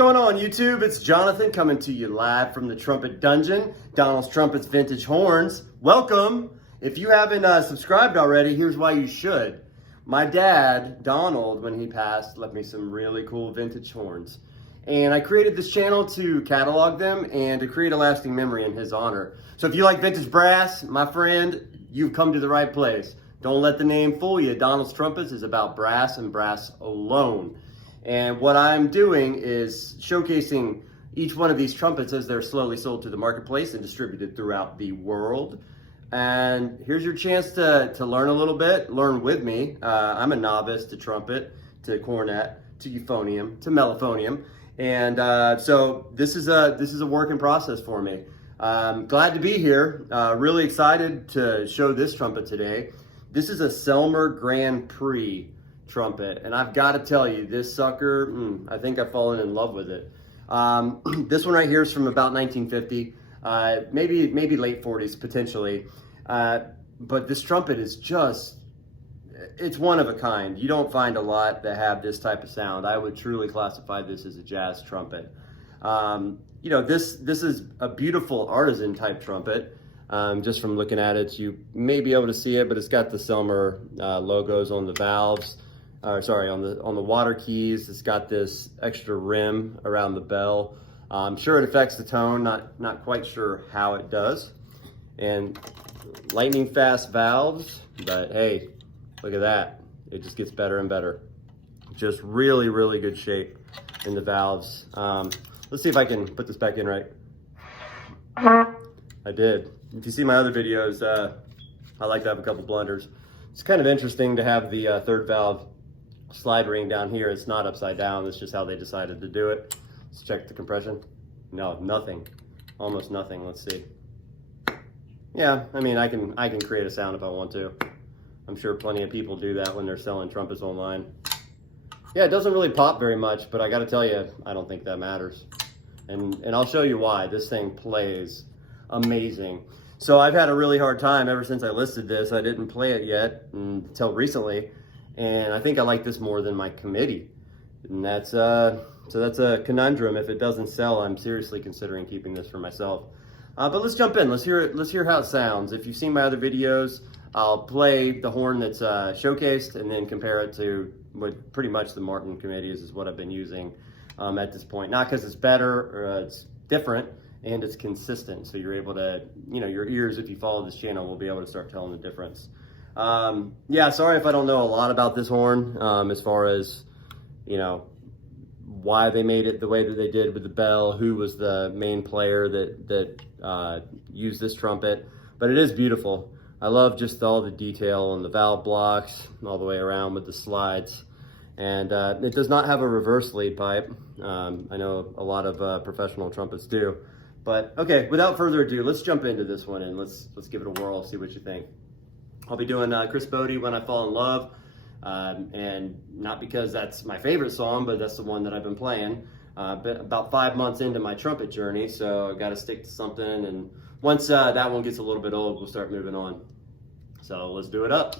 What's going on YouTube? It's Jonathan coming to you live from the Trumpet Dungeon, Donalds Trumpets Vintage Horns. Welcome! If you haven't subscribed already, here's why you should. My dad, Donald, when he passed, left me some really cool vintage horns. And I created this channel to catalog them and to create a lasting memory in his honor. So if you like vintage brass, my friend, you've come to the right place. Don't let the name fool you. Donalds Trumpets is about brass and brass alone. And what I'm doing is showcasing each one of these trumpets as they're slowly sold to the marketplace and distributed throughout the world. And here's your chance to learn a little bit, learn with me. I'm a novice to trumpet, to cornet, to euphonium, to mellophonium. And so this is a work in process for me. Glad to be here. Really excited to show this trumpet today. This is a SELMER Grand Prix trumpet, and I've got to tell you, this sucker, I think I've fallen in love with it. This one right here is from about 1950, maybe late 40s potentially, but this trumpet is just, it's one of a kind. You don't find a lot that have this type of sound. I would truly classify this as a jazz trumpet. You know, this is a beautiful artisan type trumpet. Just from looking at it, you may be able to see it, but it's got the SELMER logos on the valves. Sorry, on the water keys. It's got this extra rim around the bell. I'm sure it affects the tone, not quite sure how it does. And lightning fast valves, but hey, look at that. It just gets better and better. Just really, really good shape in the valves. Let's see if I can put this back in right. I did. If you see my other videos, I like to have a couple blunders. It's kind of interesting to have the third valve slide ring down here. It's not upside down. That's just how they decided to do it. Let's check the compression. No, nothing. Almost nothing. Let's see. Yeah, I mean, I can create a sound if I want to. I'm sure plenty of people do that when they're selling trumpets online. Yeah, it doesn't really pop very much, but I got to tell you, I don't think that matters. And I'll show you why. This thing plays amazing. So I've had a really hard time ever since I listed this. I didn't play it yet until recently. And I think I like this more than my committee. And that's so that's a conundrum. If it doesn't sell, I'm seriously considering keeping this for myself. But let's jump in. Let's hear how it sounds. If you've seen my other videos, I'll play the horn that's showcased and then compare it to what pretty much the Martin committee is what I've been using at this point. Not because it's better or it's different, and it's consistent. So you're able to, you know, your ears, if you follow this channel, will be able to start telling the difference. Yeah, sorry if I don't know a lot about this horn, as far as, you know, why they made it the way that they did with the bell, who was the main player that used this trumpet, but it is beautiful. I love just all the detail on the valve blocks all the way around with the slides. And it does not have a reverse lead pipe. I know a lot of professional trumpets do. But okay, without further ado, let's jump into this one and let's give it a whirl, see what you think. I'll be doing Chris Bodie, When I Fall in Love, and not because that's my favorite song, but that's the one that I've been playing. Been about 5 months into my trumpet journey, so I got to stick to something, and once that one gets a little bit old, we'll start moving on. So let's do it up.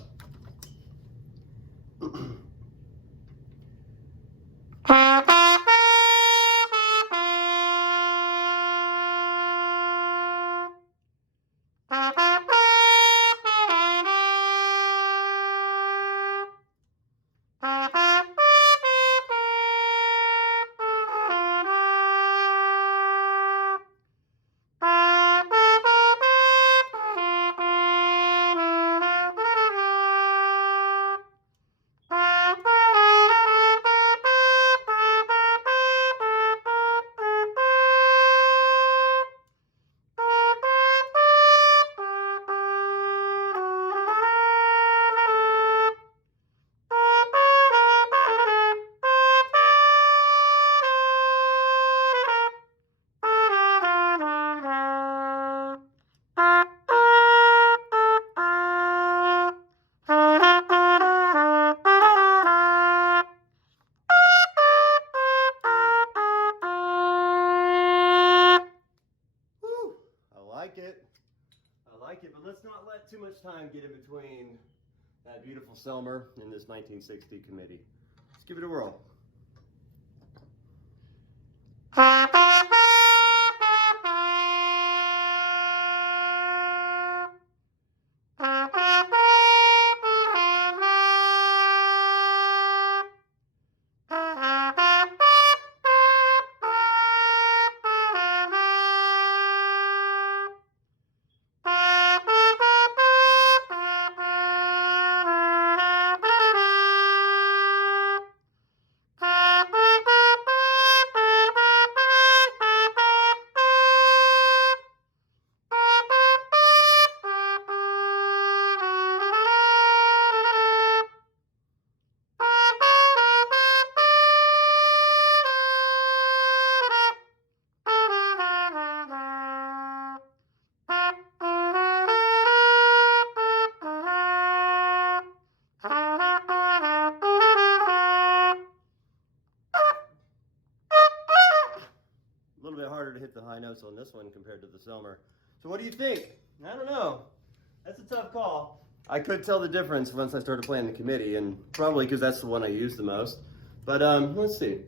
like it, but let's not let too much time get in between that beautiful SELMER and this 1960 committee. Let's give it a whirl. A little bit harder to hit the high notes on this one compared to the Selmer. So what do you think? I don't know. That's a tough call. I could tell the difference once I started playing the committee, and probably because that's the one I use the most. But let's see.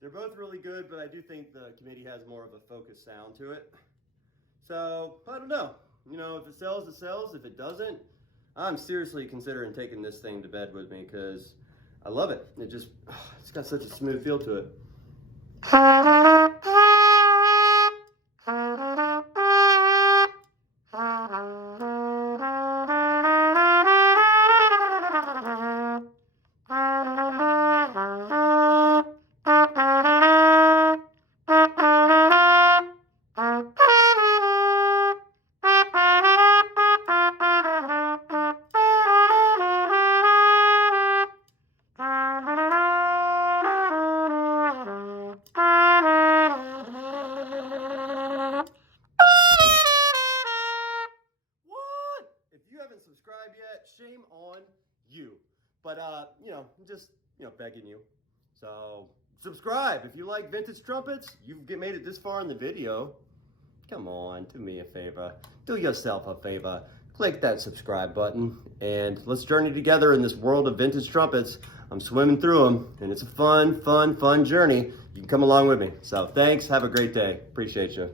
They're both really good, but I do think the committee has more of a focused sound to it. So, I don't know. You know, if it sells, it sells. If it doesn't, I'm seriously considering taking this thing to bed with me because I love it. It's got such a smooth feel to it. Subscribe yet, shame on you. But you know, I'm just begging you. So subscribe if you like vintage trumpets. You've made it this far in the video. Come on, do me a favor. Do yourself a favor. Click that subscribe button and let's journey together in this world of vintage trumpets. I'm swimming through them and it's a fun journey. You can come along with me. So thanks. Have a great day. Appreciate you.